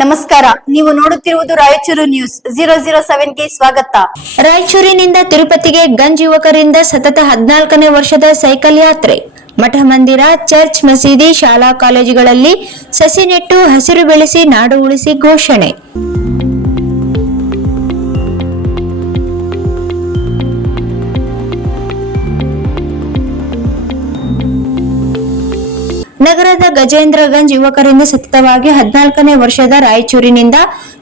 ನಮಸ್ಕಾರ, ನೀವು ನೋಡುತ್ತಿರುವುದು ರಾಯಚೂರು ನ್ಯೂಸ್ 007ಗೆ ಸ್ವಾಗತ. ರಾಯಚೂರಿನಿಂದ ತಿರುಪತಿಗೆ ಗಂಜ್ ಯುವಕರಿಂದ ಸತತ 14ನೇ ವರ್ಷದ ಸೈಕಲ್ ಯಾತ್ರೆ. ಮಠ ಮಂದಿರ, ಚರ್ಚ್, ಮಸೀದಿ, ಶಾಲಾ ಕಾಲೇಜುಗಳಲ್ಲಿ ಸಸಿ ನೆಟ್ಟು ಹಸಿರು ಬೆಳೆಸಿ ನಾಡು ಉಳಿಸಿ ಘೋಷಣೆ. ನಗರದ ಗಜೇಂದ್ರಗಂಜ್ ಯುವಕರಿಂದ ಸತತವಾಗಿ 14ನೇ ವರ್ಷದ ರಾಯಚೂರಿನಿಂದ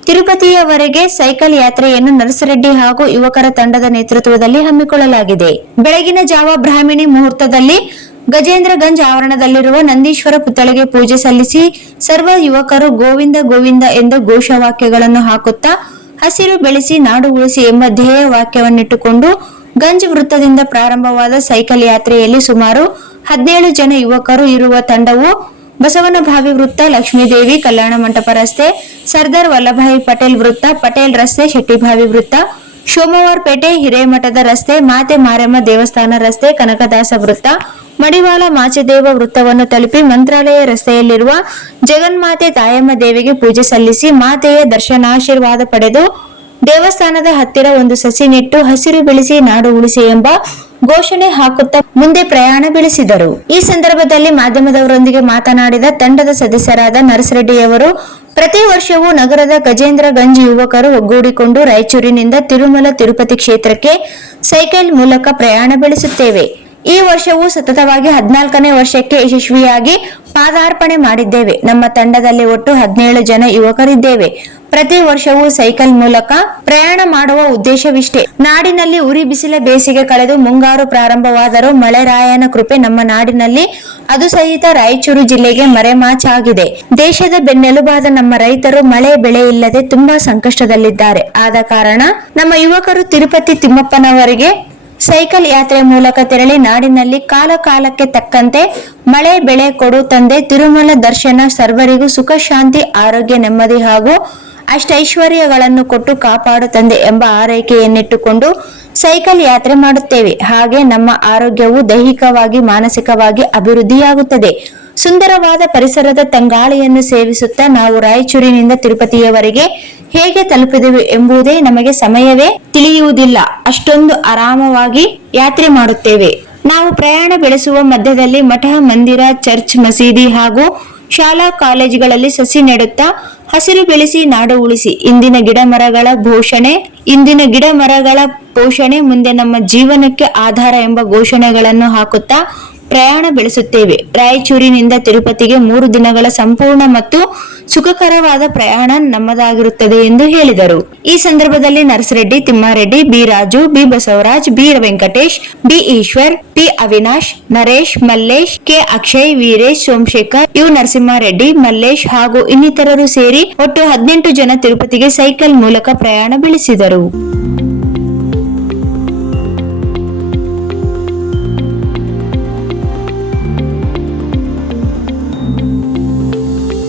ತಿರುಪತಿಯವರೆಗೆ ಸೈಕಲ್ ಯಾತ್ರೆಯನ್ನು ನರಸರೆಡ್ಡಿ ಹಾಗೂ ಯುವಕರ ತಂಡದ ನೇತೃತ್ವದಲ್ಲಿ ಹಮ್ಮಿಕೊಳ್ಳಲಾಗಿದೆ. ಬೆಳಗಿನ ಜಾವ ಬ್ರಾಹ್ಮಣಿ ಮುಹೂರ್ತದಲ್ಲಿ ಗಜೇಂದ್ರಗಂಜ್ ಆವರಣದಲ್ಲಿರುವ ನಂದೀಶ್ವರ ಪುತ್ಥಳಿಗೆ ಪೂಜೆ ಸಲ್ಲಿಸಿ ಸರ್ವ ಯುವಕರು ಗೋವಿಂದ ಗೋವಿಂದ ಎಂದು ಘೋಷವಾಕ್ಯಗಳನ್ನು ಹಾಕುತ್ತಾ ಹಸಿರು ಬೆಳೆಸಿ ನಾಡು ಉಳಿಸಿ ಎಂಬ ಧ್ಯೇಯ ವಾಕ್ಯವನ್ನಿಟ್ಟುಕೊಂಡು ಗಂಜ್ ವೃತ್ತದಿಂದ ಪ್ರಾರಂಭವಾದ ಸೈಕಲ್ ಯಾತ್ರೆಯಲ್ಲಿ ಸುಮಾರು 17 ಜನ ಯುವಕರು ಇರುವ ತಂಡವು ಬಸವನಭಾವಿ ವೃತ್ತ, ಲಕ್ಷ್ಮೀದೇವಿ ಕಲ್ಯಾಣ ಮಂಟಪ ರಸ್ತೆ, ಸರ್ದಾರ್ ವಲ್ಲಭಾಯಿ ಪಟೇಲ್ ವೃತ್ತ, ಪಟೇಲ್ ರಸ್ತೆ, ಶೆಟ್ಟಿಭಾವಿ ವೃತ್ತ, ಸೋಮವಾರಪೇಟೆ, ಹಿರೇಮಠದ ರಸ್ತೆ, ಮಾತೆ ಮಾರಮ್ಮ ದೇವಸ್ಥಾನ ರಸ್ತೆ, ಕನಕದಾಸ ವೃತ್ತ, ಮಡಿವಾಳ ಮಾಚದೇವ ವೃತ್ತವನ್ನು ತಲುಪಿ ಮಂತ್ರಾಲಯ ರಸ್ತೆಯಲ್ಲಿರುವ ಜಗನ್ಮಾತೆ ತಾಯಮ್ಮ ದೇವಿಗೆ ಪೂಜೆ ಸಲ್ಲಿಸಿ ಮಾತೆಯ ದರ್ಶನಾಶೀರ್ವಾದ ಪಡೆದು ದೇವಸ್ಥಾನದ ಹತ್ತಿರ ಒಂದು ಸಸಿ ನೆಟ್ಟು ಹಸಿರು ಬೆಳೆಸಿ ನಾಡು ಉಳಿಸಿ ಎಂಬ ಘೋಷಣೆ ಹಾಕುತ್ತಾ ಮುಂದೆ ಪ್ರಯಾಣ ಬೆಳೆಸಿದರು. ಈ ಸಂದರ್ಭದಲ್ಲಿ ಮಾಧ್ಯಮದವರೊಂದಿಗೆ ಮಾತನಾಡಿದ ತಂಡದ ಸದಸ್ಯರಾದ ನರಸರೆಡ್ಡಿಯವರು, ಪ್ರತಿ ವರ್ಷವೂ ನಗರದ ಗಜೇಂದ್ರಗಂಜ್ ಯುವಕರು ಒಗ್ಗೂಡಿಕೊಂಡು ರಾಯಚೂರಿನಿಂದ ತಿರುಮಲ ತಿರುಪತಿ ಕ್ಷೇತ್ರಕ್ಕೆ ಸೈಕಲ್ ಮೂಲಕ ಪ್ರಯಾಣ ಬೆಳೆಸುತ್ತೇವೆ. ಈ ವರ್ಷವೂ ಸತತವಾಗಿ 14ನೇ ವರ್ಷಕ್ಕೆ ಯಶಸ್ವಿಯಾಗಿ ಪಾದಾರ್ಪಣೆ ಮಾಡಿದ್ದೇವೆ. ನಮ್ಮ ತಂಡದಲ್ಲಿ ಒಟ್ಟು 17 ಜನ ಯುವಕರಿದ್ದೇವೆ. ಪ್ರತಿ ವರ್ಷವೂ ಸೈಕಲ್ ಮೂಲಕ ಪ್ರಯಾಣ ಮಾಡುವ ಉದ್ದೇಶವಿಷ್ಟೇ. ನಾಡಿನಲ್ಲಿ ಉರಿ ಬಿಸಿಲ ಬೇಸಿಗೆ ಕಳೆದು ಮುಂಗಾರು ಪ್ರಾರಂಭವಾದರೂ ಮಳೆರಾಯನ ಕೃಪೆ ನಮ್ಮ ನಾಡಿನಲ್ಲಿ ಅದು ಸಹಿತ ರಾಯಚೂರು ಜಿಲ್ಲೆಗೆ ಮರೆಮಾಚಾಗಿದೆ. ದೇಶದ ಬೆನ್ನೆಲುಬಾದ ನಮ್ಮ ರೈತರು ಮಳೆ ಬೆಳೆ ಇಲ್ಲದೆ ತುಂಬಾ ಸಂಕಷ್ಟದಲ್ಲಿದ್ದಾರೆ. ಆದ ಕಾರಣ ನಮ್ಮ ಯುವಕರು ತಿರುಪತಿ ತಿಮ್ಮಪ್ಪನವರಿಗೆ ಸೈಕಲ್ ಯಾತ್ರೆ ಮೂಲಕ ತೆರಳಿ ನಾಡಿನಲ್ಲಿ ಕಾಲ ಕಾಲಕ್ಕೆ ತಕ್ಕಂತೆ ಮಳೆ ಬೆಳೆ ಕೊಡು ತಂದೆ, ತಿರುಮಲ ದರ್ಶನ ಸರ್ವರಿಗೂ ಸುಖ ಶಾಂತಿ ಆರೋಗ್ಯ ನೆಮ್ಮದಿ ಹಾಗೂ ಅಷ್ಟೈಶ್ವರ್ಯಗಳನ್ನು ಕೊಟ್ಟು ಕಾಪಾಡು ತಂದೆ ಎಂಬ ಆರೈಕೆಯನ್ನಿಟ್ಟುಕೊಂಡು ಸೈಕಲ್ ಯಾತ್ರೆ ಮಾಡುತ್ತೇವೆ. ಹಾಗೆ ನಮ್ಮ ಆರೋಗ್ಯವು ದೈಹಿಕವಾಗಿ ಮಾನಸಿಕವಾಗಿ ಅಭಿವೃದ್ಧಿಯಾಗುತ್ತದೆ. ಸುಂದರವಾದ ಪರಿಸರದ ತಂಗಾಳಿಯನ್ನು ಸೇವಿಸುತ್ತಾ ನಾವು ರಾಯಚೂರಿನಿಂದ ತಿರುಪತಿಯವರೆಗೆ ಹೇಗೆ ತಲುಪಿದೆವು ಎಂಬುದೇ ನಮಗೆ ಸಮಯವೇ ತಿಳಿಯುವುದಿಲ್ಲ. ಅಷ್ಟೊಂದು ಆರಾಮವಾಗಿ ಯಾತ್ರೆ ಮಾಡುತ್ತೇವೆ. ನಾವು ಪ್ರಯಾಣ ಬೆಳೆಸುವ ಮಧ್ಯದಲ್ಲಿ ಮಠ ಮಂದಿರ, ಚರ್ಚ್, ಮಸೀದಿ ಹಾಗೂ ಶಾಲಾ ಕಾಲೇಜುಗಳಲ್ಲಿ ಸಸಿ ನೆಡುತ್ತಾ ಹಸಿರು ಬೆಳೆಸಿ ನಾಡು ಉಳಿಸಿ ಇಂದಿನ ಗಿಡ ಮರಗಳ ಪೋಷಣೆ ಮುಂದೆ ನಮ್ಮ ಜೀವನಕ್ಕೆ ಆಧಾರ ಎಂಬ ಘೋಷಣೆಗಳನ್ನು ಹಾಕುತ್ತಾ ಪ್ರಯಾಣ ಬೆಳೆಸುತ್ತೇವೆ. ರಾಯಚೂರಿನಿಂದ ತಿರುಪತಿಗೆ 3 ದಿನಗಳ ಸಂಪೂರ್ಣ ಮತ್ತು ಸುಖಕರವಾದ ಪ್ರಯಾಣ ನಮ್ಮದಾಗಿರುತ್ತದೆ ಎಂದು ಹೇಳಿದರು. ಈ ಸಂದರ್ಭದಲ್ಲಿ Narasareddy, Thimmareddy, B Raju, B Basavaraj, B Venkatesh, B Eshwar, P Avinash, Naresh, Mallesh, K Akshay, Veeresh, Somashekhar, U Narasimhareddy, Mallesh ಹಾಗೂ ಇನ್ನಿತರರು ಸೇರಿ ಒಟ್ಟು 18 ಜನ ತಿರುಪತಿಗೆ ಸೈಕಲ್ ಮೂಲಕ ಪ್ರಯಾಣ ಬೆಳೆಸಿದರು.